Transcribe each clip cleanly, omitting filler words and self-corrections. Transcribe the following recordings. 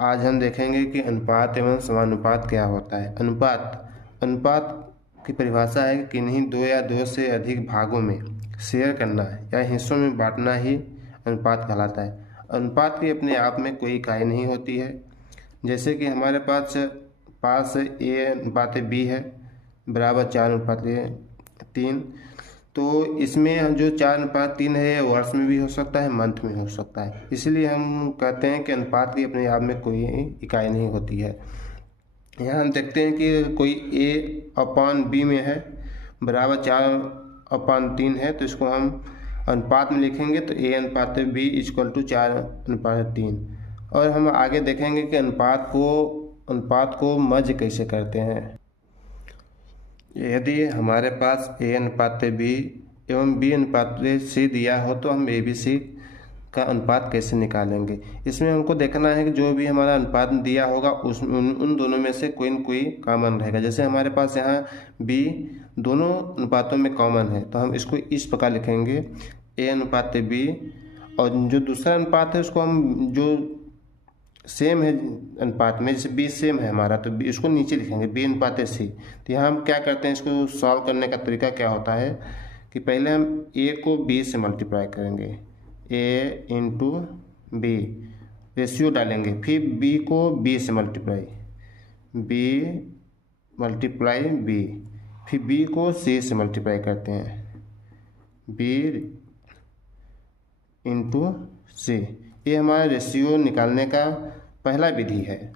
आज हम देखेंगे कि अनुपात एवं समानुपात क्या होता है। अनुपात की परिभाषा है कि किन्हीं दो या दो से अधिक भागों में शेयर करना या हिस्सों में बांटना ही अनुपात कहलाता है। अनुपात की अपने आप में कोई इकाई नहीं होती है। जैसे कि हमारे पास ए अनुपात बी है बराबर 4:3। तो इसमें हम जो 4:3 है ये वर्ष में भी हो सकता है, मंथ में हो सकता है। इसलिए हम कहते हैं कि अनुपात की अपने आप में कोई इकाई नहीं होती है। यहाँ हम देखते हैं कि कोई A/B में है बराबर 4/3 है, तो इसको हम अनुपात में लिखेंगे तो A/B = 4/3। और हम आगे देखेंगे कि अनुपात को मर्ज कैसे करते हैं। यदि हमारे पास A/B एवं B/C दिया हो तो हम ABC का अनुपात कैसे निकालेंगे। इसमें हमको देखना है कि जो भी हमारा अनुपात दिया होगा उन दोनों में से कोई न कोई कॉमन रहेगा। जैसे हमारे पास यहाँ B दोनों अनुपातों में कॉमन है, तो हम इसको इस प्रकार लिखेंगे A/B। और जो दूसरा अनुपात है उसको हम जो सेम है अनुपात में, जैसे B सेम है हमारा तो इसको नीचे लिखेंगे B/C। तो यहाँ हम क्या करते हैं, इसको सॉल्व करने का तरीका क्या होता है कि पहले हम A को B से मल्टीप्लाई करेंगे, A × B रेशियो डालेंगे, फिर B को B से मल्टीप्लाई B, फिर B को C से मल्टीप्लाई करते हैं B × C। ये हमारा रेशियो निकालने का पहला विधि है।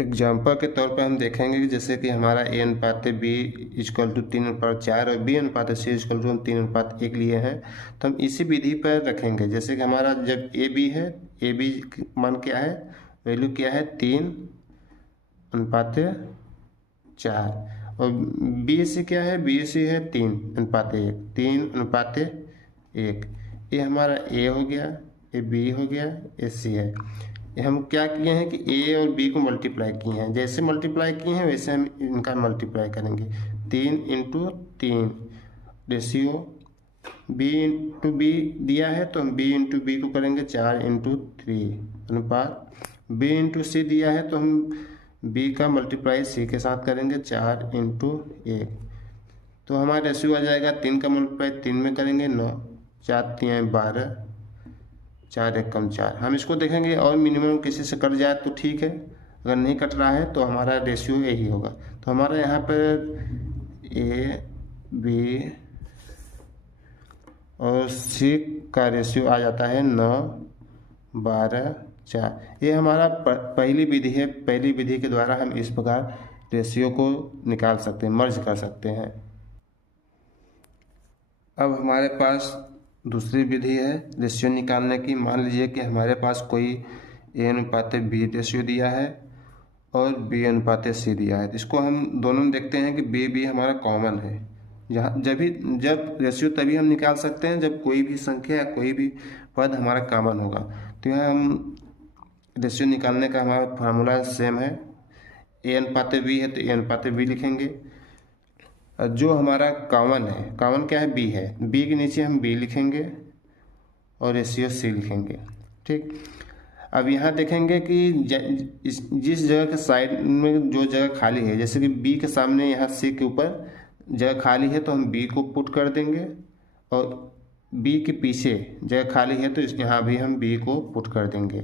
एग्जाम्पल के तौर पर हम देखेंगे कि जैसे कि हमारा A/B = 3/4 और B/C = 3/1 लिए हैं, तो हम इसी विधि पर रखेंगे। जैसे कि हमारा जब AB है, AB मान क्या है, वैल्यू क्या है 3/4 और BC क्या है, BC है 3/1। ये हमारा A हो गया, ये B हो गया, ये C है। ये हम क्या किए हैं कि A और B को मल्टीप्लाई किए हैं। जैसे मल्टीप्लाई किए हैं वैसे हम इनका मल्टीप्लाई करेंगे। 3 × 3 रेशियो B × B दिया है तो हम B × B को करेंगे 4 × 3 अनुपात। B × C दिया है तो हम B का मल्टीप्लाई C के साथ करेंगे 4 × 1। तो हमारा रेशियो आ जाएगा 3 का मल्टीप्लाई 3 में करेंगे 9, 4 × 3 = 12, 4 × 1 = 4। हम इसको देखेंगे और मिनिमम किसी से कट जाए तो ठीक है, अगर नहीं कट रहा है तो हमारा रेशियो यही होगा। तो हमारा यहाँ पर A, B और C का रेशियो आ जाता है 9, 12, 4। ये हमारा पहली विधि है। पहली विधि के द्वारा हम इस प्रकार रेशियो को निकाल सकते हैं, मर्ज कर सकते हैं। अब हमारे पास दूसरी विधि है रेशियो निकालने की। मान लीजिए कि हमारे पास कोई A/B रेशियो दिया है और B/C दिया है। इसको हम दोनों देखते हैं कि B हमारा कॉमन है। जब रेशियो तभी हम निकाल सकते हैं जब कोई भी संख्या या कोई भी पद हमारा कॉमन होगा। तो यहाँ हम रेशियो निकालने का हमारा फार्मूला सेम है। A/B है तो A/B लिखेंगे। जो हमारा कॉमन है, कॉमन क्या है, B है, B के नीचे हम B लिखेंगे और रेशियो C लिखेंगे। ठीक, अब यहाँ देखेंगे कि जिस जगह के साइड में जो जगह खाली है, जैसे कि B के सामने यहाँ C के ऊपर जगह खाली है तो हम B को पुट कर देंगे, और B के पीछे जगह खाली है तो यहाँ भी हम B को पुट कर देंगे।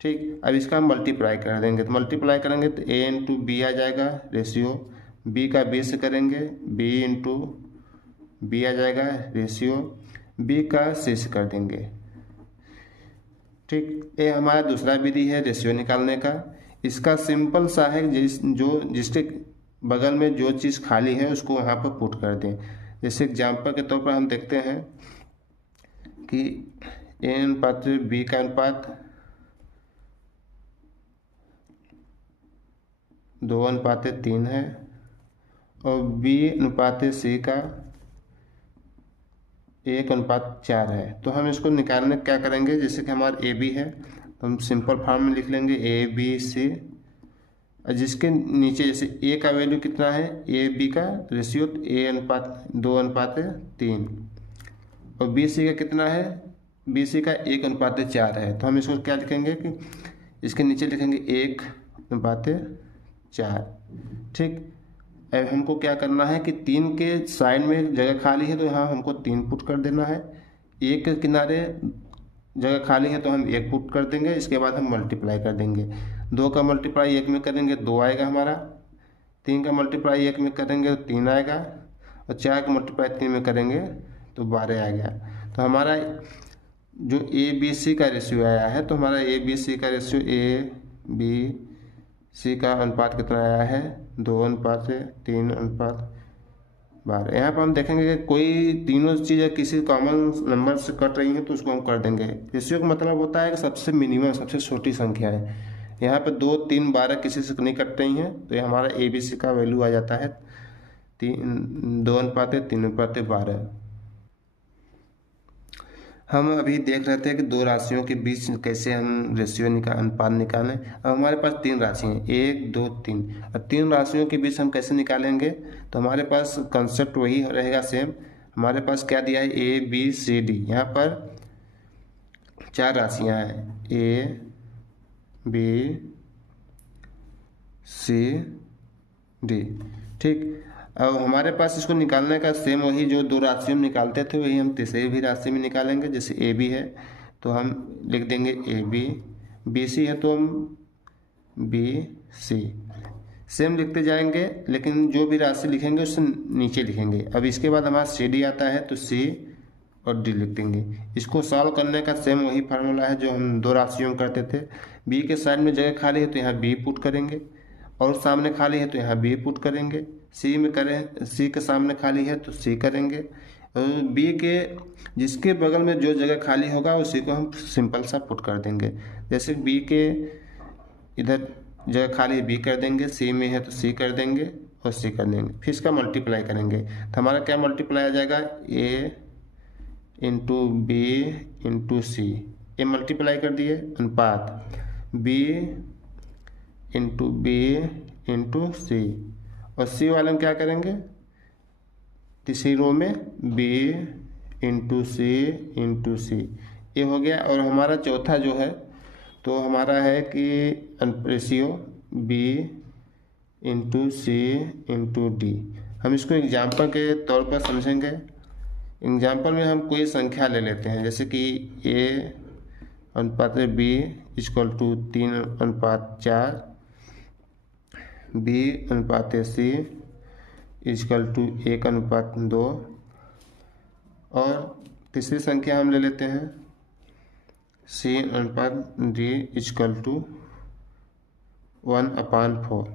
ठीक, अब इसका हम मल्टीप्लाई कर देंगे, तो मल्टीप्लाई करेंगे तो A × B आ जाएगा रेशियो, B का B से करेंगे B × B आ जाएगा रेशियो, B का C से कर देंगे। ठीक, ये हमारा दूसरा विधि है रेशियो निकालने का। इसका सिंपल सा है, जिसके बगल में जो चीज़ खाली है उसको वहाँ पर पुट कर दें। जैसे एग्जाम्पल के तौर पर हम देखते हैं कि A/B का अनुपात 2/3 है और B/C का 1/4 है। तो हम इसको निकालने क्या करेंगे, जैसे कि हमारा AB है तो हम सिंपल फॉर्म में लिख लेंगे ABC, और जिसके नीचे जैसे A का वैल्यू कितना है, AB का रेशियो 2/3 और BC का कितना है BC का 1:4 है, तो हम इसको क्या लिखेंगे कि इसके नीचे लिखेंगे 1:4। ठीक। अब हमको क्या करना है कि 3 के साइड में जगह खाली है तो यहाँ हमको 3 पुट कर देना है। 1 के किनारे जगह खाली है तो हम 1 पुट कर देंगे। इसके बाद हम मल्टीप्लाई कर देंगे। 2 का मल्टीप्लाई 1 में करेंगे 2 आएगा हमारा। 3 का मल्टीप्लाई 1 में करेंगे तो 3 आएगा। और 4 का मल्टीप्लाई 3 में करेंगे तो 12 आ गया। तो हमारा जो ABC का रेशियो आया है, तो हमारा ABC का रेशियो ABC का अनुपात कितना आया है? 2:3:12। यहाँ पर हम देखेंगे कि कोई तीनों चीज़ें किसी कॉमन नंबर से कट रही हैं तो उसको हम कर देंगे। रेशियो का मतलब होता है कि सबसे मिनिमम, सबसे छोटी संख्या है। यहाँ पे 2, 3, 12 किसी से नहीं कट रही हैं, तो ये हमारा ABC का वैल्यू आ जाता है 2:3:12। हम अभी देख रहे थे कि दो राशियों के बीच कैसे हम रेशियो अनुपात निकालें। अब हमारे पास 3 राशि हैं, 1, 2, 3। अब 3 राशियों के बीच हम कैसे निकालेंगे? तो हमारे पास कंसेप्ट वही रहेगा सेम। हमारे पास क्या दिया है? ABCD। यहाँ पर 4 राशियाँ हैं, ABCD। ठीक। अब हमारे पास इसको निकालने का सेम वही जो 2 राशियों में निकालते थे वही हम तीसरी भी राशि में निकालेंगे। जैसे AB है तो हम लिख देंगे AB, BC है तो हम BC। सेम लिखते जाएंगे, लेकिन जो भी राशि लिखेंगे उससे नीचे लिखेंगे। अब इसके बाद हमारा CD आता है तो C और D लिख देंगे। इसको सॉल्व करने का सेम वही फार्मूला है जो हम 2 राशियों में करते थे। B के साइड में जगह खाली है तो यहाँ B पुट करेंगे, और सामने खाली है तो यहाँ B पुट करेंगे। C में करें, C के सामने खाली है तो C करेंगे। और B के जिसके बगल में जो जगह खाली होगा उसी को हम सिंपल सा पुट कर देंगे। जैसे B के इधर जगह खाली है B कर देंगे, C में है तो C कर देंगे और C कर देंगे। फिर इसका मल्टीप्लाई करेंगे तो हमारा क्या मल्टीप्लाई आ जाएगा? A into B into C। ये मल्टीप्लाई कर दिए। अनुपात B into B into C, और C वाले में क्या करेंगे? तीसरी रो में B into C into C। ये हो गया। और हमारा चौथा जो है तो हमारा है कि ratio B into C into D। हम इसको एग्जाम्पल के तौर पर समझेंगे। एग्जाम्पल में हम कोई संख्या ले लेते हैं, जैसे कि A/B equal to 3:4, B/C equal to 1:2, और तीसरी संख्या हम ले लेते हैं C/D इक्वल टू 1/4।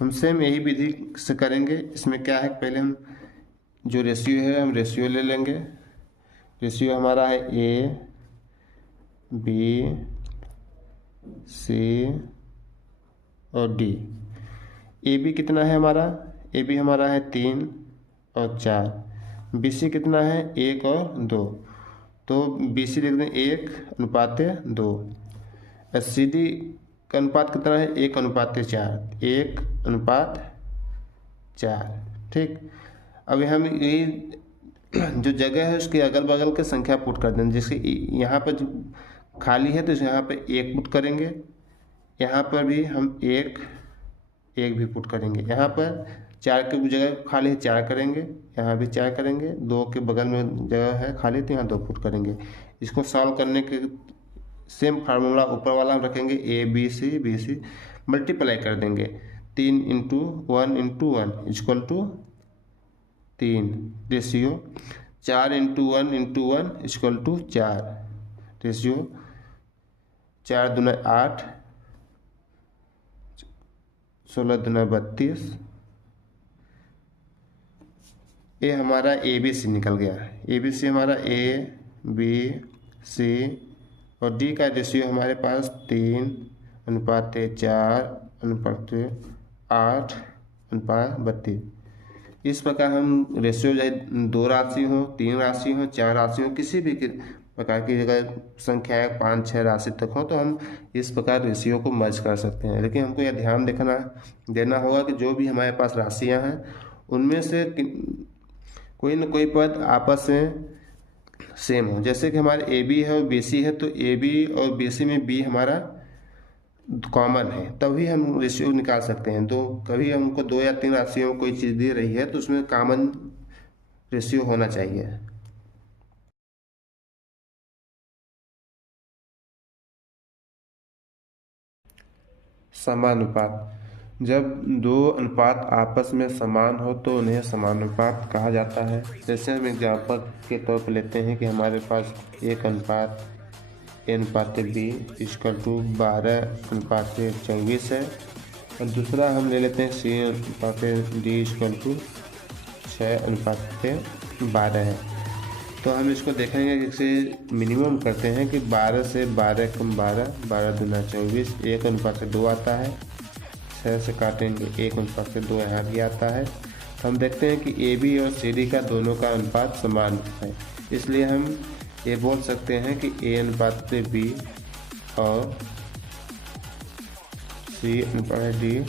हम सेम यही विधि से करेंगे। इसमें क्या है, पहले हम जो रेशियो है हम रेशियो ले लेंगे। रेशियो हमारा है ABC और D। AB कितना है हमारा? AB हमारा है 3 और 4। BC कितना है? 1 और 2। तो BC लिख दें 1:2। CD का अनुपात कितना है? 1:4। 1:4। ठीक। अभी हम यही जो जगह है उसके अगल बगल के संख्या पुट कर देंगे। जैसे यहाँ पर जो खाली है तो यहाँ पे 1 पुट करेंगे, यहाँ पर भी हम 1 भी पुट करेंगे। यहाँ पर 4 की जगह खाली है 4 करेंगे, यहाँ भी 4 करेंगे। 2 के बगल में जगह है खाली तो यहाँ 2 पुट करेंगे। इसको सॉल्व करने के सेम फार्मूला ऊपर वाला हम रखेंगे ABC मल्टीप्लाई कर देंगे। 3 into 1 into 1 equal to 3। Ratio 4 into 1 into 1 equal to 4। Ratio 4 दूना 8, 16 दूना 32। ये हमारा ABC निकल गया। ABC हमारा ABC और D का रेशियो हमारे पास 3:4:8:32। इस प्रकार हम रेशियो चाहे 2 राशि हो, 3 राशि हो, 4 राशि हो, किसी भी प्रकार की अगर संख्या 5-6 राशि तक हो तो हम इस प्रकार रेशियो को मर्ज कर सकते हैं। लेकिन हमको यह ध्यान देना होगा कि जो भी हमारे पास राशियां हैं उनमें से कोई न कोई पद आपस में सेम हो। जैसे कि हमारे ए बी है और बी सी है, तो ए बी और बी सी में बी हमारा कॉमन है, तभी हम रेशियो निकाल सकते हैं। तो कभी हमको 2 या 3 राशियों में कोई चीज़ दी रही है तो उसमें कॉमन रेशियो होना चाहिए। समानुपात, जब दो अनुपात आपस में समान हो तो उन्हें समानुपात कहा जाता है। जैसे हम एग्जाम्पल के तौर पर लेते हैं कि हमारे पास एक अनुपात ए अनुपात बी इक्वल टू 12:24 है, और दूसरा हम ले लेते हैं सी अनुपात डी इक्वल टू 6:12 है। तो हम इसको देखेंगे कि इसे मिनिमम करते हैं कि 12 से 12 कम 12, 12 दूना 24, 1:2 आता है। 6 से काटेंगे 1:2 यहाँ भी आता है। हम देखते हैं कि ए बी और सी डी का दोनों का अनुपात समान है, इसलिए हम ये बोल सकते हैं कि ए अनुपात बी और सी अनुपात डी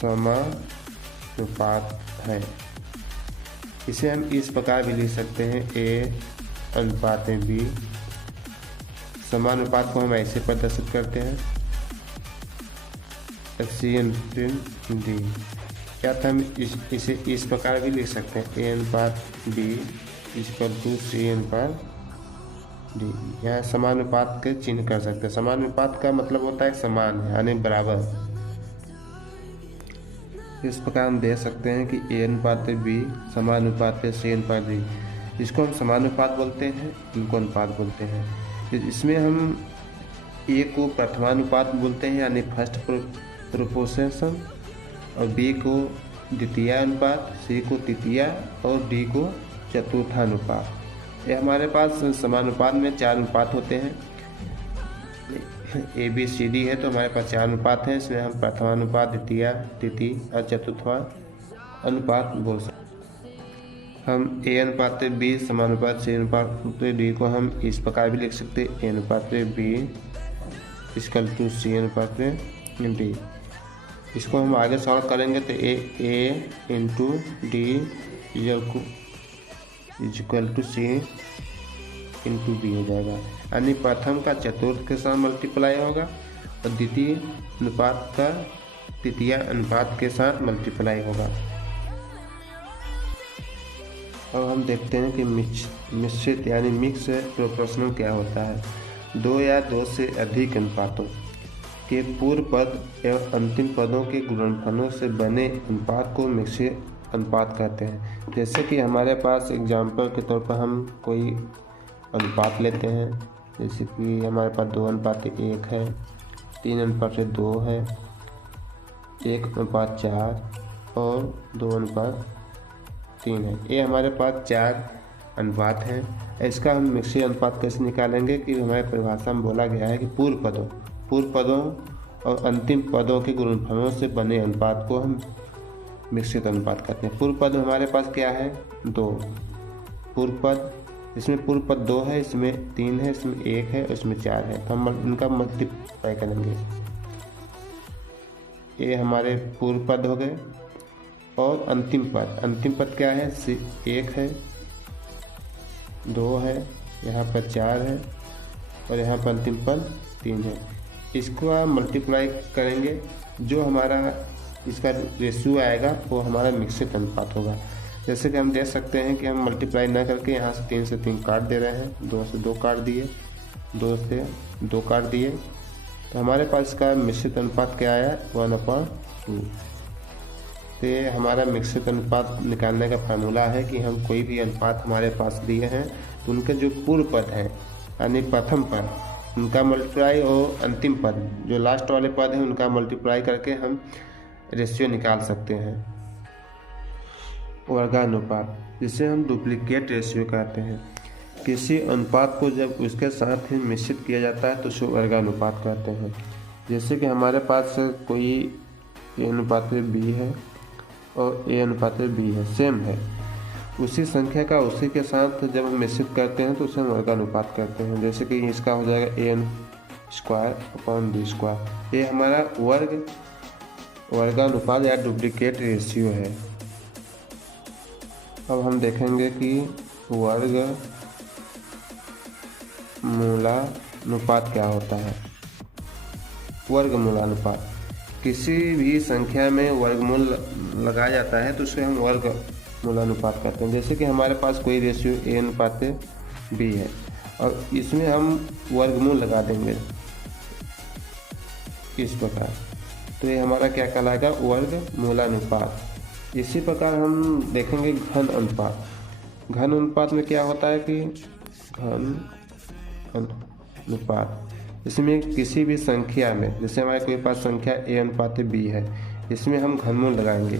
समानुपात है। इसे हम इस प्रकार भी लिख सकते हैं, ए अनुपात बी। समानुपात को हम ऐसे प्रदर्शित करते हैं, सी अनुपात डी। क्या था, हम इसे इस प्रकार भी लिख सकते हैं, ए अनुपात बी इक्वल टू सी अनुपात डी। यहाँ समानुपात के चिन्ह कर सकते हैं। समानुपात का मतलब होता है समान है, यानी बराबर। इस प्रकार हम दे सकते हैं कि ए अनुपात बी समानुपात सी अनुपात डी। इसको हम समानुपात बोलते हैं, इनको अनुपात बोलते हैं। इसमें हम ए को प्रथमानुपात बोलते हैं, यानी फर्स्ट प्रोपोर्शन, और बी को द्वितीय अनुपात, सी को तृतीय और डी को चतुर्थानुपात। ये हमारे पास समानुपात में 4 अनुपात होते हैं। ए बी सी डी है तो हमारे पास 4 अनुपात हैं। इसमें हम प्रथमानुपात, द्वितीय, तृतीय और चतुर्थ अनुपात बोल सकते हैं। हम ए अनुपात बी समानुपात सी अनुपात डी को हम इस प्रकार भी लिख सकते हैं, ए अनुपात बी इक्वल टू सी अनुपात डी। इसको हम आगे सॉल्व करेंगे तो A into D equal to C into B हो जाएगा, यानी प्रथम का चतुर्थ के साथ मल्टीप्लाई होगा और द्वितीय अनुपात का तृतीय अनुपात के साथ मल्टीप्लाई होगा। अब हम देखते हैं कि मिश्रित यानी मिक्स प्रोपोर्शनल क्या होता है। 2 या 2 से अधिक अनुपातों के पूर्व पद एवं अंतिम पदों के गुणनफलों से बने अनुपात को मिश्रित अनुपात कहते हैं। जैसे कि हमारे पास एग्जाम्पल के तौर पर हम कोई अनुपात लेते हैं, जैसे कि हमारे पास 2:1 है, 3:2 है, 1:4 और 2:3 है। ये हमारे पास 4 अनुपात हैं। इसका हम मिश्रित अनुपात कैसे निकालेंगे कि हमारे परिभाषा में बोला गया है कि पूर्व पदों और अंतिम पदों के गुणनफलों से बने अनुपात को हम मिश्रित अनुपात कहते हैं। पूर्व पद हमारे पास क्या है, 2 पूर्व पद, इसमें पूर्व पद 2 है, इसमें 3 है, इसमें 1 है, इसमें 4 है, तो हम इनका मल्टीप्लाई करेंगे। ये हमारे पूर्व पद हो गए। और अंतिम पद क्या है, 1 है, 2 है, यहाँ पर 4 है और यहाँ पर अंतिम पद 3 है। इसको आप मल्टीप्लाई करेंगे, जो हमारा इसका रेशियो आएगा वो हमारा मिश्रित अनुपात होगा। जैसे कि हम देख सकते हैं कि हम मल्टीप्लाई ना करके यहाँ से 3 से 3 काट दे रहे हैं, 2 से 2 काट दिए, 2 से 2 काट दिए, तो हमारे पास इसका मिश्रित अनुपात क्या आया, 1/2। तो ये हमारा मिश्रित अनुपात निकालने का फार्मूला है कि हम कोई भी अनुपात हमारे पास दिए हैं तो उनके जो पूर्व पद हैं यानी प्रथम पद उनका मल्टीप्लाई और अंतिम पद जो लास्ट वाले पद हैं उनका मल्टीप्लाई करके हम रेशियो निकाल सकते हैं। वर्गानुपात, जिसे हम डुप्लीकेट रेशियो कहते हैं। किसी अनुपात को जब उसके साथ ही मिश्रित किया जाता है तो उसे वर्गानुपात कहते हैं। जैसे कि हमारे पास कोई ए अनुपात बी है और ए अनुपात बी है, सेम है, उसी संख्या का उसी के साथ जब हम मिश्रित करते हैं तो उसे हम वर्गानुपात कहते हैं। जैसे कि इसका हो जाएगा a²/b²। ये हमारा वर्गानुपात या डुप्लीकेट रेशियो है। अब हम देखेंगे कि वर्ग मूलानुपात क्या होता है। वर्गमूलानुपात, किसी भी संख्या में वर्गमूल लगाया जाता है तो उसे हम वर्गमूलानुपात कहते हैं। जैसे कि हमारे पास कोई रेशियो a अनुपात b है और इसमें हम वर्गमूल लगा देंगे इस प्रकार, तो ये हमारा क्या कहलाएगा, वर्गमूलानुपात। इसी प्रकार हम देखेंगे घन अनुपात। घन अनुपात में क्या होता है कि घन अनुपात, इसमें किसी भी संख्या में, जैसे हमारे कोई पास संख्या a अनुपात b है, इसमें हम घनमूल लगाएंगे,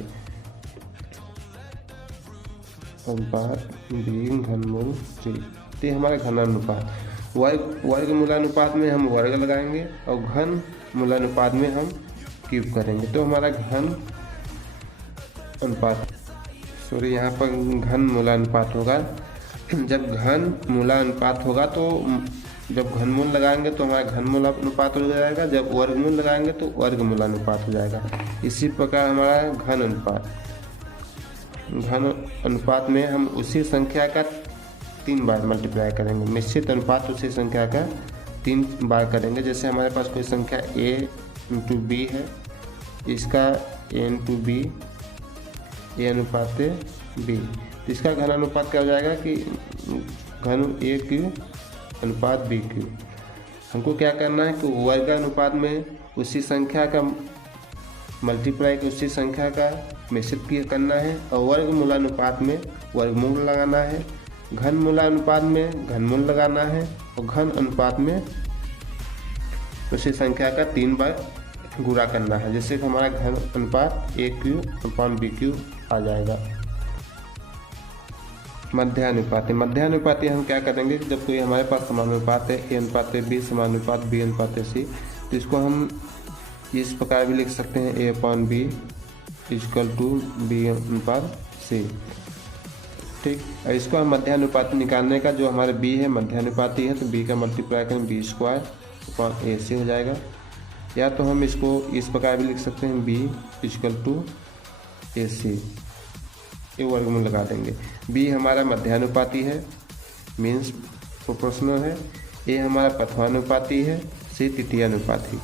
अनुपात b घनमूल c, तो ये हमारा घन अनुपात। वर्गमूलानुपात में हम वर्ग लगाएंगे और घन मूलानुपात में हम क्यूब करेंगे, तो हमारा घन अनुपात, सॉरी यहाँ पर घन मूलानुपात होगा। जब घन मूलानुपात होगा तो जब घनमूल लगाएंगे तो हमारा घनमूलानुपात हो जाएगा, जब वर्गमूल लगाएंगे तो वर्गमूलानुपात हो जाएगा। इसी प्रकार हमारा घन अनुपात में हम उसी संख्या का 3 बार मल्टीप्लाई करेंगे। निश्चित अनुपात उसी संख्या का 3 बार करेंगे। जैसे हमारे पास कोई संख्या a इंटू बी है, इसका a इंटू बी, a अनुपात b, इसका घन अनुपात क्या हो जाएगा कि घन a क्यू अनुपात b क्यू। हमको क्या करना है कि वर्ग अनुपात में उसी संख्या का मल्टीप्लाई की उसी संख्या का मिश्रित करना है और वर्ग मूलानुपात में वर्गमूल लगाना है, घन मूलानुपात में घनमूल लगाना है और घन अनुपात में उसी संख्या का 3 बार गुणा करना है। जैसे कि हमारा घन अनुपात a cube upon b cube आ जाएगा। मध्यानुपाती, मध्यानुपाती हम क्या करेंगे, जब कोई हमारे पास समानुपात है a अनुपात b समानुपात b अनुपात c, तो इसको हम इस प्रकार भी लिख सकते हैं a upon b equal to b अनुपात c, ठीक। और इसको हम मध्यानुपाती निकालने का, जो हमारे b है मध्यानुपाती है तो b का मल्टीप्लाई करें b square upon a c हो जाएगा। या तो हम इसको इस प्रकार भी लिख सकते हैं b equal to a c, ये वर्गमूल लगा देंगे। b हमारा मध्यानुपाती है, मीन्स प्रोपोर्शनल है, a हमारा प्रथमानुपाती है, c तृतीयानुपाती।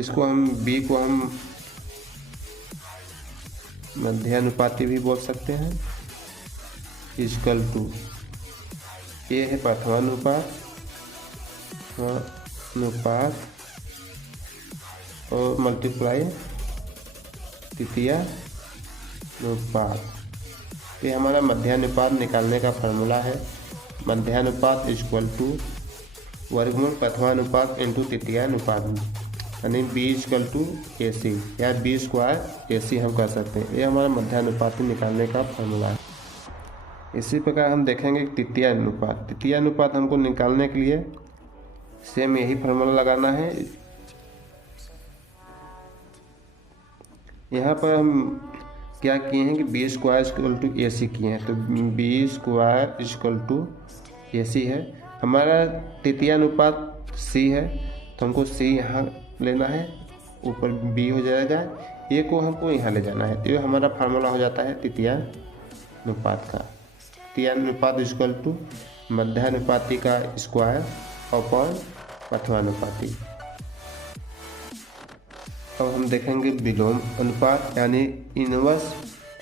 इसको हम b को हम मध्यानुपाती भी बोल सकते हैं, इक्वल टू a है प्रथमानुपात और मल्टीप्लाई तृतीयानुपात। ये हमारा मध्यानुपात निकालने का फार्मूला है। मध्यानुपात इक्वल टू वर्गमूल प्रथमानुपात इंटू तृतीयानुपात, यानी b इक्वल टू ए सी या b स्क्वायर ए सी हम कर सकते हैं। ये हमारा मध्यानुपात निकालने का फार्मूला है। इसी प्रकार हम देखेंगे तृतीयानुपात। तृतीयानुपात हमको निकालने के लिए सेम यही फार्मूला लगाना है। यहाँ पर हम क्या किए हैं कि बी स्क्वायर इक्वल टू ए सी किए हैं, तो बी स्क्वायर इक्वल टू ए सी है। हमारा तृतीयानुपात सी है तो हमको सी यहाँ लेना है, ऊपर बी हो जाएगा, ए को हमको यहाँ ले जाना है, तो ये हमारा फार्मूला हो जाता है तृतीयानुपात का। तृतीयानुपात इक्वल टू मध्यानुपाती का स्क्वायर अपॉन प्रथमानुपाती। अब हम देखेंगे विलोम अनुपात यानी इनवर्स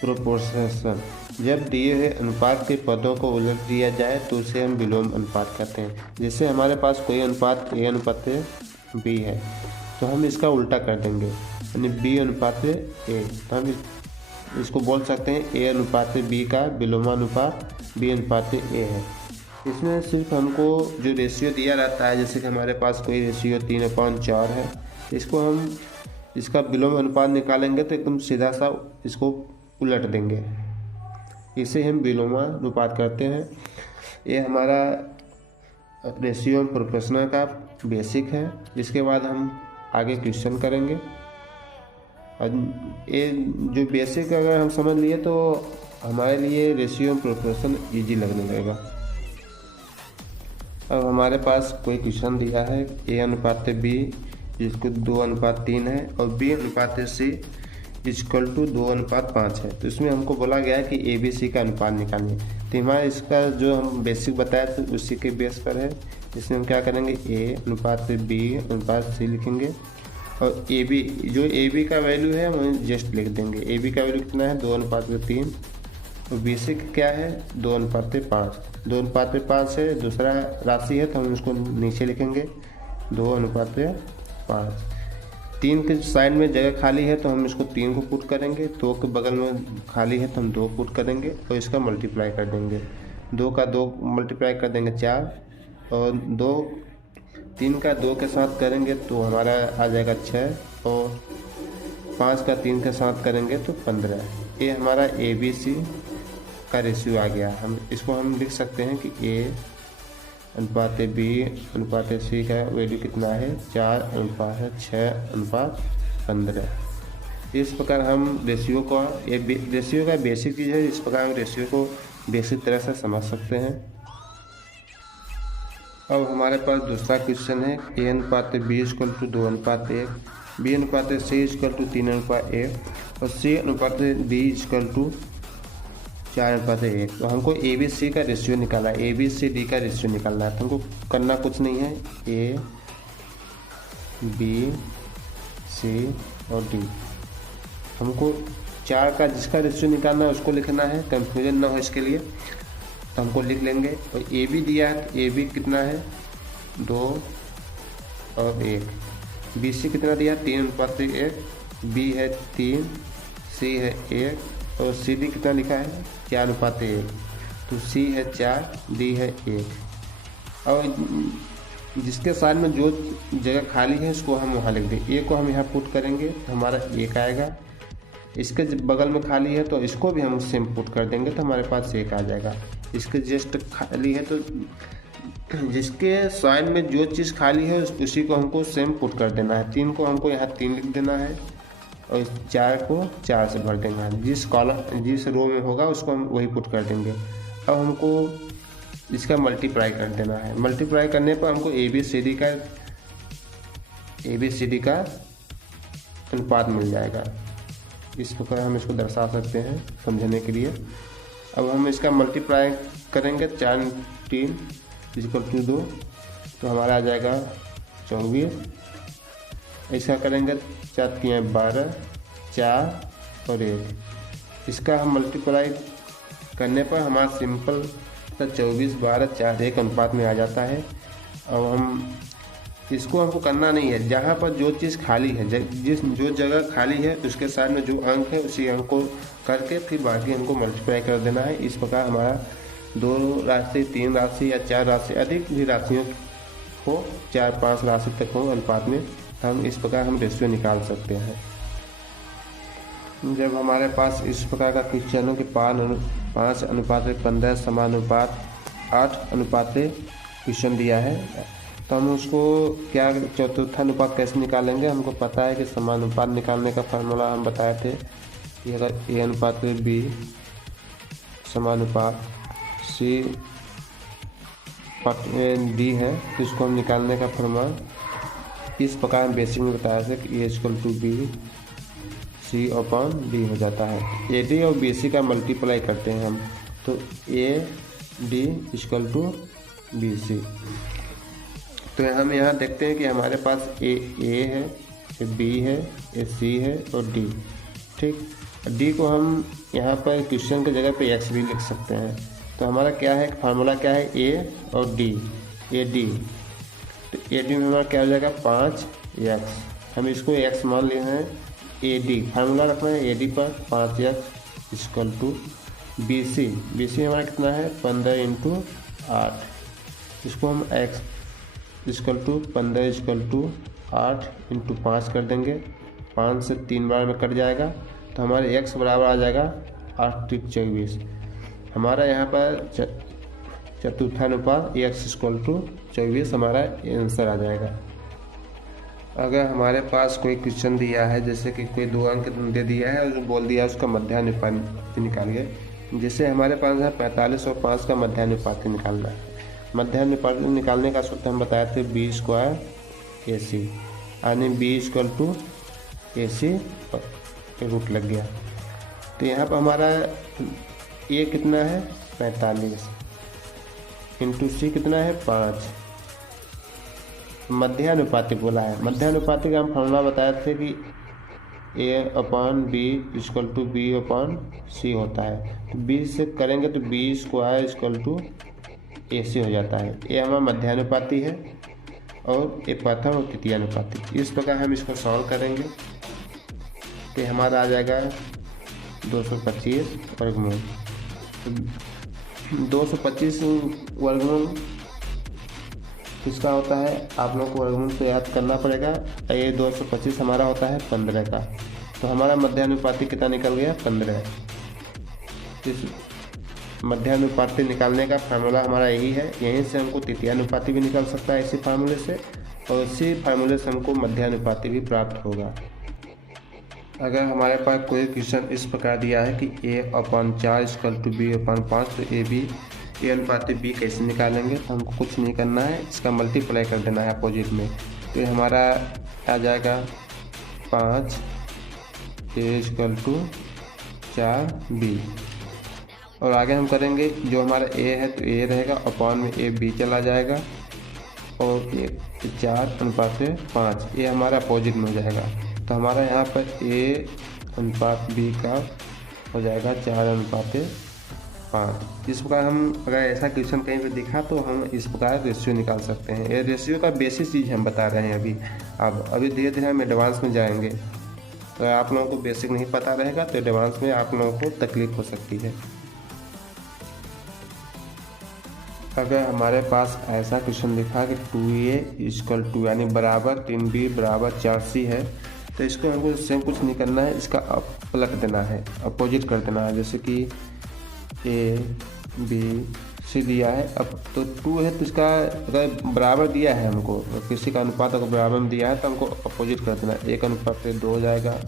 प्रोपोर्शन। जब दिए हुए अनुपात के पदों को उलट दिया जाए तो उसे हम विलोम अनुपात कहते हैं। जैसे हमारे पास कोई अनुपात a अनुपात b है तो हम इसका उल्टा कर देंगे, यानी b अनुपात a, तो हम इसको बोल सकते हैं a अनुपात b का विलोमानुपात b अनुपात a है। इसमें सिर्फ हमको जो रेशियो दिया रहता है, जैसे कि हमारे पास कोई रेशियो 3/4 है, इसको हम इसका विलोम अनुपात निकालेंगे तो एकदम सीधा सा इसको उलट देंगे, इसे हम विलोमानुपात करते हैं। ये हमारा रेशियो प्रोपोर्शनल का बेसिक है। इसके बाद हम आगे क्वेश्चन करेंगे। और ये जो बेसिक अगर हम समझ लिए तो हमारे लिए रेशियो प्रोपोर्शन इजी लगने लगेगा। अब हमारे पास कोई क्वेश्चन दिया है a अनुपात b जिसको 2/3 है और b अनुपात c 2:5 है। तो इसमें हमको बोला गया है कि ABC का अनुपात निकालिए। तो हमारा इसका जो हम बेसिक बताया था उसी के बेस पर है। इसमें हम क्या करेंगे, A/B/C लिखेंगे और AB का वैल्यू है हम जस्ट लिख देंगे। AB का वैल्यू कितना है, 2:3 और BC क्या है 2:5। 2:5 है, दूसरा राशि है तो हम उसको नीचे लिखेंगे 2:5। 3 के साइड में जगह खाली है तो हम इसको 3 को पुट करेंगे, 2 के बगल में खाली है तो हम 2 पुट करेंगे और इसका मल्टीप्लाई कर देंगे। 2 का 2 मल्टीप्लाई कर देंगे 4 और 3 का 2 के साथ करेंगे तो हमारा आ जाएगा 6 और 5 का 3 के साथ करेंगे तो 15। ये हमारा ABC का रेशियो आ गया। हम लिख सकते हैं कि A/B/C का वैल्यू कितना है, 4:6:15। इस प्रकार हम रेशियो का बेसिक चीज़ है। इस प्रकार हम रेशियो को बेसिक तरह से समझ सकते हैं। अब हमारे पास दूसरा क्वेश्चन है, A/B = 2:1, B/C = 3:1 और C/D = 4:1। तो हमको ABC का रेशियो निकालना है, ABCD का रेशियो निकालना है। तो हमको करना कुछ नहीं है, A/B/C और D। हमको 4 का जिसका रेशियो निकालना है उसको लिखना है, कंफ्यूजन ना हो इसके लिए। तो हमको लिख लेंगे और AB दिया है तो AB कितना है 2 और 1। BC कितना दिया है 3:1, B है 3, C है 1 और CD कितना लिखा है 4:1। तो C है 4, D है 1 और जिसके साथ में जो जगह खाली है उसको हम वहाँ लिख दें। A को हम यहाँ पुट करेंगे तो हमारा 1 आएगा। इसके बगल में खाली है तो इसको भी हम सेम पुट कर देंगे तो हमारे पास 1 आ जाएगा। इसके जस्ट खाली है तो जिसके साइड में जो चीज़ खाली है उसी को हमको सेम पुट कर देना है। 3 को हमको यहाँ 3 लिख देना है और 4 को 4 से भर देंगे। जिस रो में होगा उसको हम वही पुट कर देंगे। अब हमको इसका मल्टीप्लाई कर देना है। मल्टीप्लाई करने पर हमको ABCD का अनुपात मिल जाएगा। इस प्रकार हम इसको दर्शा सकते हैं समझने के लिए। अब हम इसका मल्टीप्लाई करेंगे 4 3 = 2 तो हमारा आ जाएगा 24। इसका करेंगे 4 3 12, 4 और 1। इसका हम मल्टीप्लाई करने पर हमारा सिंपल 24 12 4 1 अनुपात में आ जाता है। अब इसको हमको करना नहीं है, जहाँ पर जो चीज़ खाली है जो जगह खाली है उसके साथ में जो अंक है उसी अंक को करके फिर बाकी हमको मल्टीप्लाई कर देना है। इस प्रकार हमारा 2 राशि 3 राशि या 4 राशि अधिक भी राशियों हो 4-5 राशि तक हो अनुपात में, हम इस प्रकार हम रेशियो निकाल सकते हैं। जब हमारे पास इस प्रकार का क्वेश्चन हो कि 5:15 समानुपात 8 क्वेश्चन दिया है तो हम उसको क्या चतुर्थ अनुपात कैसे निकालेंगे। हमको पता है कि समानुपात निकालने का फार्मूला हम बताए थे कि अगर A/B समानुपात C/D है तो इसको हम निकालने का फार्मूला इस प्रकार हम बेसिक में बताया था कि A = B C/D हो जाता है। AD और BC का मल्टीप्लाई करते हैं हम तो AD = BC। तो हम यहाँ देखते हैं कि हमारे पास A है, B है, C है और D। ठीक, D को हम यहाँ पर क्वेश्चन की जगह पे X भी लिख सकते हैं। तो हमारा क्या है फार्मूला क्या है A और D, AD। तो AD में हमारा क्या हो जाएगा 5x। हम इसको x मान लिए हैं। AD फार्मूला रखना है AD पर 5x = BC हमारा कितना है 15 × 8। इसको हम x = 15 = 8 × 5 कर देंगे। 5 से 3 बार में कट जाएगा तो हमारे x बराबर आ जाएगा 8 × 24। हमारा यहाँ पर चतुर्थानुपात x = 24 हमारा आंसर आ जाएगा। अगर हमारे पास कोई क्वेश्चन दिया है जैसे कि कोई 2 अंक दे दिया है और बोल दिया उसका मध्यानुपात निकालिए, जैसे हमारे पास है 45 और 5 का मध्यानुपात निकालना है। मध्यानुपात निकालने का सूत्र हम बताए थे B² AC, यानी B = AC रूट लग गया। तो यहाँ पर हमारा ए कितना है 45 इंटू सी कितना है 5। मध्यानुपाती बोला है। मध्यानुपाती का हम फॉर्मूला बताए थे कि A/B इक्वल टू B/C होता है। तो B से करेंगे तो B square equal to AC हो जाता है। ये हमारा मध्यानुपाती है और ये प्रथम और तृतीय अनुपाती। इस प्रकार हम इसको सॉल्व करेंगे तो हमारा आ जाएगा 225 वर्गमूल। 225 वर्गमूल किसका होता है, आप लोगों को वर्गमूल से याद करना पड़ेगा। ये 225 हमारा होता है 15 का। तो हमारा मध्यानुपाती कितना निकल गया 15। इस मध्यानुपाती निकालने का फार्मूला हमारा यही है। यहीं से हमको तृतीयानुपाती भी निकल सकता है इसी फार्मूले से, और इसी फार्मूले से हमको मध्यानुपाती भी प्राप्त होगा। अगर हमारे पास कोई क्वेश्चन इस प्रकार दिया है कि A/4 इक्वल टू B/5 तो A अनुपात B कैसे निकालेंगे, तो हमको कुछ नहीं करना है, इसका मल्टीप्लाई कर देना है अपोजिट में। तो हमारा आ जाएगा 5 A इक्वल टू 4B। और आगे हम करेंगे जो हमारा A है तो A रहेगा, अपॉन में AB चला जाएगा और 4/5 ये हमारा अपोजिट में हो जाएगा। तो हमारा यहाँ पर A/B का हो जाएगा 4/5। इस प्रकार हम अगर ऐसा क्वेश्चन कहीं पे दिखा तो हम इस प्रकार रेशियो निकाल सकते हैं। ये रेशियो का बेसिक चीज़ हम बता रहे हैं अभी धीरे धीरे हम एडवांस में जाएंगे। तो आप लोगों को बेसिक नहीं पता रहेगा तो एडवांस में आप लोगों को तकलीफ हो सकती है। अगर हमारे पास ऐसा क्वेश्चन दिखा कि 2A इक्वल टू यानी बराबर 3B बराबर 4C है, तो इसको हमको सेम कुछ नहीं करना है, इसका पलट देना है, अपोजिट कर देना है। जैसे कि A/B/C दिया है, अब तो 2 है तो इसका अगर बराबर दिया है हमको, तो किसी का अनुपात अगर बराबर में दिया है तो हमको अपोजिट कर देना है। 1/2 हो जाएगा,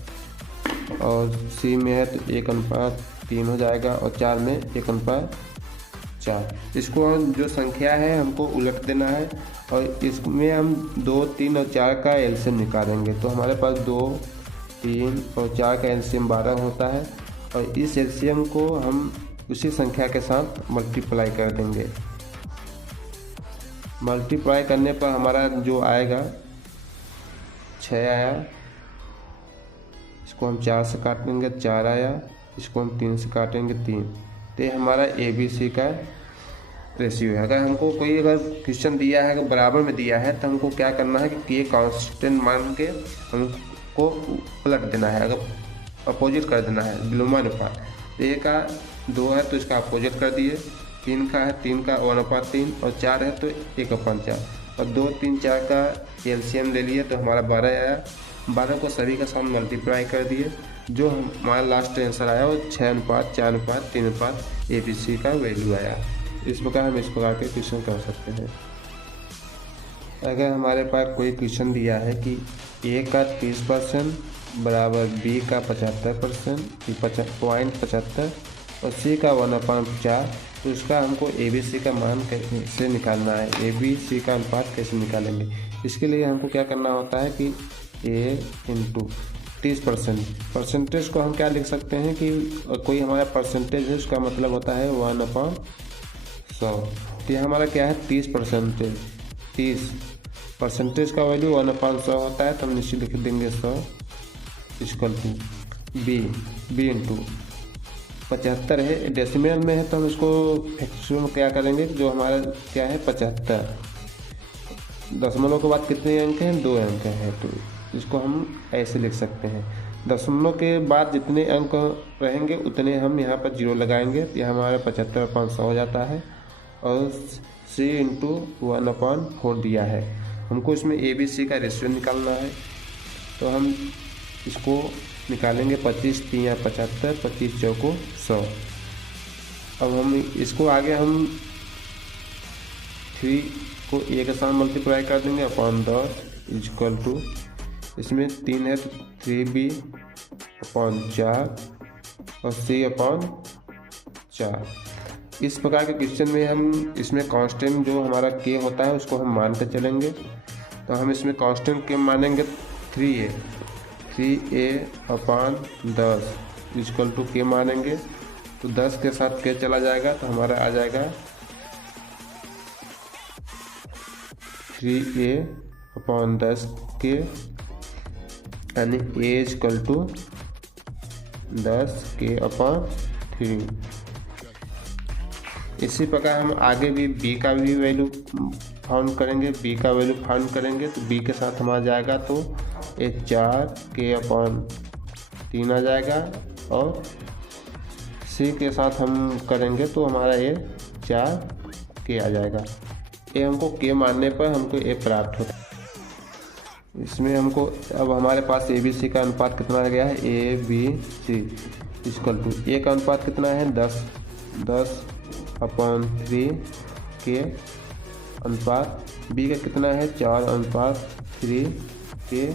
और C में है तो 1/3 हो जाएगा, और 4 में 1/4। इसको हम जो संख्या है हमको उलट देना है, और इसमें हम 2, 3 और 4 का एलसीएम निकालेंगे। तो हमारे पास 2, 3 और 4 का एलसीएम 12 होता है, और इस एलसीएम को हम उसी संख्या के साथ मल्टीप्लाई कर देंगे। मल्टीप्लाई करने पर हमारा जो आएगा 6 आया, इसको हम 4 से काटेंगे 4 आया, इसको हम 3 से काटेंगे 3। तो ये हमारा ABC का रेशियो है। अगर हमको कोई क्वेश्चन दिया है, अगर बराबर में दिया है, तो हमको क्या करना है कि ये कांस्टेंट मान के हमको पलट देना है, अगर अपोजिट कर देना है, विलोमानुपात। A का 2 है तो इसका अपोजिट कर दिए, 3 का है 3 का 1/3, और 4 है तो 1/4, और 2, 3, 4 का एलसीएम ले लिए तो हमारा 12 आया। 12 को सभी का साथ मल्टीप्लाई कर दिए, जो हमारा लास्ट आंसर आया वो 6:4:3 ABC का वैल्यू आया। इस प्रकार हम इस प्रकार के क्वेश्चन कर सकते हैं। अगर हमारे पास कोई क्वेश्चन दिया है कि A का 30% बराबर B का 75%, 0.75 और C का 1/4, तो उसका हमको ABC का मान कैसे निकालना है, ABC का अनुपात कैसे निकालेंगे। इसके लिए हमको क्या करना होता है कि A इंटू 30%, परसेंटेज को हम क्या लिख सकते हैं कि कोई हमारा परसेंटेज है, उसका मतलब होता है 1/100। तो यह हमारा क्या है 30%, 30% का वैल्यू 1/100 होता है, तो हम नीचे लिख देंगे 100 इक्वल टू B इंटू 75 है, डेसिमल में है तो हम इसको फ्रैक्शन में क्या करेंगे, जो हमारा क्या है 75, दशमलव के बाद कितने अंक हैं 2 अंक हैं, तो इसको हम ऐसे लिख सकते हैं। दशमलव के बाद जितने अंक रहेंगे उतने हम यहाँ पर 0 लगाएंगे, तो यह हमारा 75/100 हो जाता है। और C इंटू 1/4 दिया है, हमको इसमें ABC का रेशियो निकालना है, तो हम इसको निकालेंगे 25 3 या 75, 25 चौको 100। अब हम इसको आगे हम 3 को A के साथ मल्टीप्लाई कर देंगे, अपॉन 10 इक्वल टू, इसमें 3 है तो 3B/4 और C/4। इस प्रकार के क्वेश्चन में हम इसमें कांस्टेंट जो हमारा K होता है उसको हम मान कर चलेंगे। तो हम इसमें कांस्टेंट K मानेंगे 3A, 3a/10 इक्वल टू के मानेंगे तो 10 के साथ के चला जाएगा तो हमारा आ जाएगा 3a/10 के, यानी a इक्वल टू 10k/3। इसी प्रकार हम आगे भी b का भी वैल्यू फाउंड करेंगे। b का वैल्यू फाउंड करेंगे तो b के साथ हमारा जाएगा तो ये 4k/3 आ जाएगा, और c के साथ हम करेंगे तो हमारा ये 4k आ जाएगा। ये हमको k मानने पर हमको a प्राप्त होता है। इसमें हमको अब हमारे पास ए बी सी का अनुपात कितना आ गया है, A B C equal to A का अनुपात कितना है 10/3 के अनुपात, बी का कितना है 4/3 के,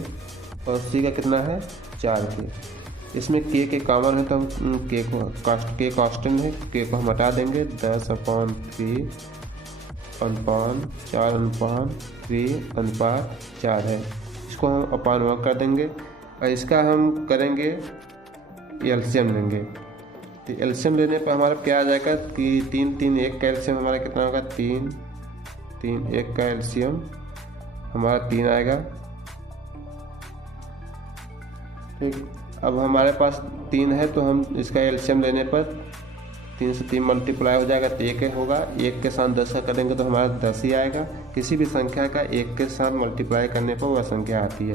और सी का कितना है 4 के। इसमें के कॉमन है तो हम के कांस्टेंट है, के को हम हटा देंगे। 10/3/4/3/4 है, इसको हम अपान वर्ग कर देंगे और इसका हम करेंगे एलसीएम लेंगे। तो एलसीएम लेने पर हमारा क्या आ जाएगा कि 3 3 1 का एलसीएम हमारा कितना होगा, 3 3 1 का एलसीएम हमारा 3 आएगा। ठीक, अब हमारे पास 3 है तो हम इसका एलसीएम लेने पर 3 से 3 मल्टीप्लाई हो जाएगा तो 1 होगा। 1 के साथ 10 का करेंगे तो हमारा 10 ही आएगा। किसी भी संख्या का 1 के साथ मल्टीप्लाई करने पर वह संख्या आती है।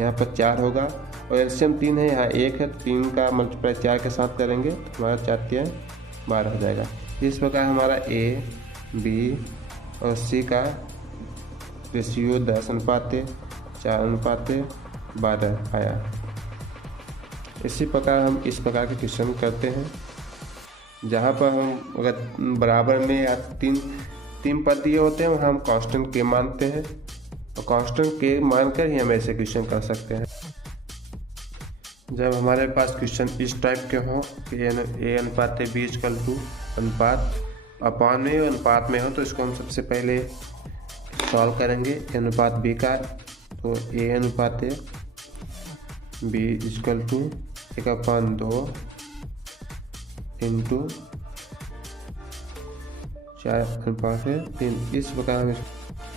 यहाँ पर 4 होगा और एलसीएम 3 है, यहाँ 1 है, 3 का मल्टीप्लाई 4 के साथ करेंगे तो हमारा 4 3 12 हो जाएगा। इस प्रकार हमारा ए बी और सी का रेशियो 10/4/12 आया। इसी प्रकार हम इस प्रकार के क्वेश्चन करते हैं जहाँ पर हम अगर बराबर में या तीन पद दिए होते हैं वहाँ हम कांस्टेंट के मानते हैं और कांस्टेंट के मानकर ही हम ऐसे क्वेश्चन कर सकते हैं। जब हमारे पास क्वेश्चन इस टाइप के हों कि ए अनुपात बी इक्वल टू अनुपात अपान में अनुपात में हो तो इसको हम सबसे पहले सॉल्व करेंगे। ए अनुपात बी का तो ए अनुपात बी इक्वल टू 1/2 इंटू 4/3। इस प्रकार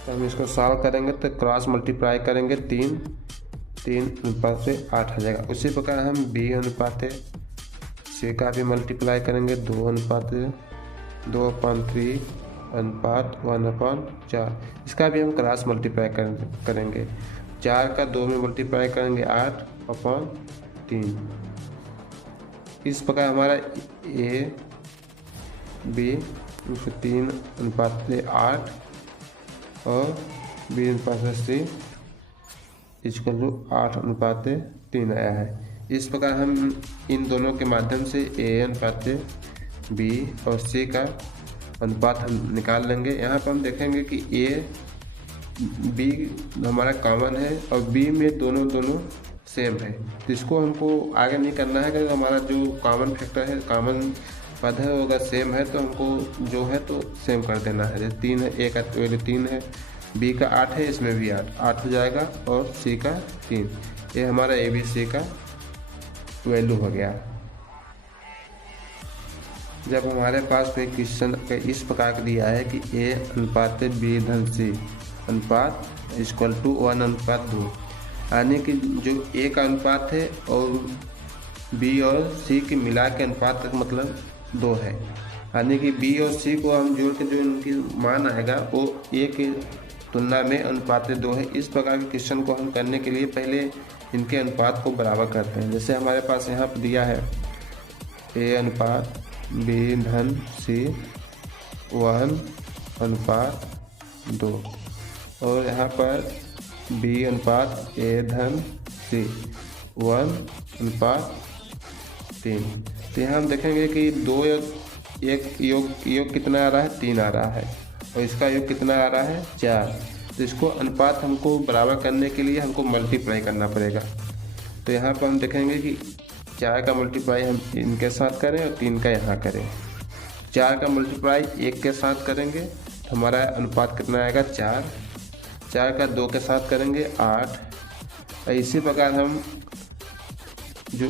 हम इसको सॉल्व करेंगे तो क्रॉस मल्टीप्लाई करेंगे 3/8 आ जाएगा। उसी प्रकार हम बी अनुपात सी का भी मल्टीप्लाई करेंगे 2/3/1/4। इसका भी हम क्रॉस मल्टीप्लाई करेंगे। 4 का 2 में मल्टीप्लाई करेंगे 8/3। इस प्रकार हमारा ए बी 3/8 और बी अनुपात सी इक्वल टू 8/3 आया है। इस प्रकार हम इन दोनों के माध्यम से ए अनुपात बी और सी का अनुपात हम निकाल लेंगे। यहाँ पर हम देखेंगे कि ए बी हमारा कॉमन है और बी में दोनों सेम है, तो इसको हमको आगे नहीं करना है। अगर हमारा जो कॉमन फैक्टर है, कॉमन पद है, वो अगर सेम है तो हमको जो है तो सेम कर देना है। जैसे 3 है, ए का वैल्यू 3 है, बी का 8 है, इसमें भी 8 हो जाएगा और सी का 3। ये हमारा ए बी सी का वैल्यू हो गया। जब हमारे पास कोई क्वेश्चन इस प्रकार का दिया है कि ए अनुपात बी धन सी अनुपात इक्वल टू 1/2, यानी कि जो ए का अनुपात है और बी और सी के मिला के अनुपात का मतलब 2 है, यानी कि बी और सी को हम जोड़ के जो इनकी मान आएगा वो ए की तुलना में अनुपात 2 है। इस प्रकार के क्वेश्चन को हम करने के लिए पहले इनके अनुपात को बराबर करते हैं। जैसे हमारे पास यहाँ पर दिया है ए अनुपात बी धन सी 1/2 और यहाँ पर बी अनुपात ए धन सी 1/3। तो यहाँ हम देखेंगे कि 2 एक योग कितना आ रहा है, 3 आ रहा है और इसका योग कितना आ रहा है, 4। तो इसको अनुपात हमको बराबर करने के लिए हमको मल्टीप्लाई करना पड़ेगा। तो यहाँ पर हम देखेंगे कि 4 का मल्टीप्लाई हम इनके साथ करें और 3 का यहाँ करें। 4 का मल्टीप्लाई 1 के साथ करेंगे तो हमारा अनुपात कितना आएगा, 4 का 2 के साथ करेंगे 8। इसी प्रकार हम जो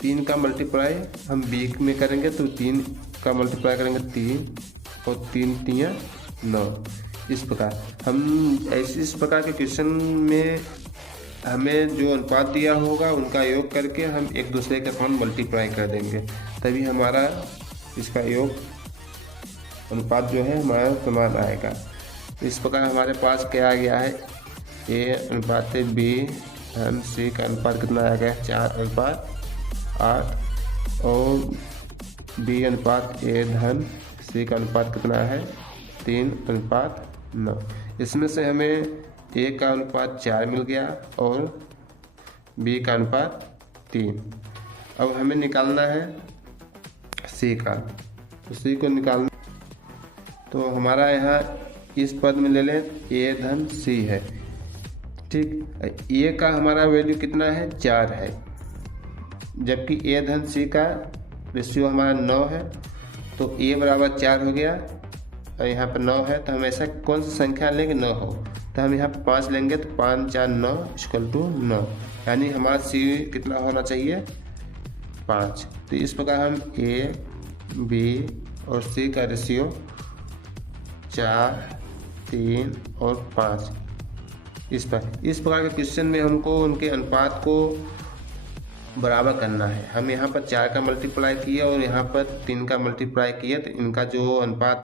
3 का मल्टीप्लाई हम बी में करेंगे तो 3 का मल्टीप्लाई करेंगे 3 और 3 तियाँ 9। इस प्रकार हम इस प्रकार के क्वेश्चन में हमें जो अनुपात दिया होगा उनका योग करके हम एक दूसरे के साथ मल्टीप्लाई कर देंगे, तभी हमारा इसका योग अनुपात जो है हमारा समान आएगा। इस प्रकार हमारे पास क्या आ गया है, ए अनुपात बी धन सी का अनुपात कितना आ गया, 4:8 और बी अनुपात ए धन सी का अनुपात कितना है, 3:9। इसमें से हमें ए का अनुपात 4 मिल गया और बी का अनुपात 3। अब हमें निकालना है सी का, तो सी को निकालना तो हमारा यहाँ इस पद में ले लें ए धन सी है, ठीक। ए का हमारा वैल्यू कितना है, 4 है, जबकि ए धन सी का रेशियो हमारा 9 है, तो ए बराबर 4 हो गया और यहाँ पर 9 है, तो हम ऐसा कौन सी संख्या लेंगे 9 हो, तो हम यहाँ 5 लेंगे, तो 5 4 9 = 9, यानी हमारा सी कितना होना चाहिए, 5। तो इस प्रकार हम ए बी और सी का रेशियो 4 3 और 5 इस प्रकार के क्वेश्चन में हमको उनके अनुपात को बराबर करना है। हम यहाँ पर 4 का मल्टीप्लाई किया और यहाँ पर 3 का मल्टीप्लाई किया, तो इनका जो अनुपात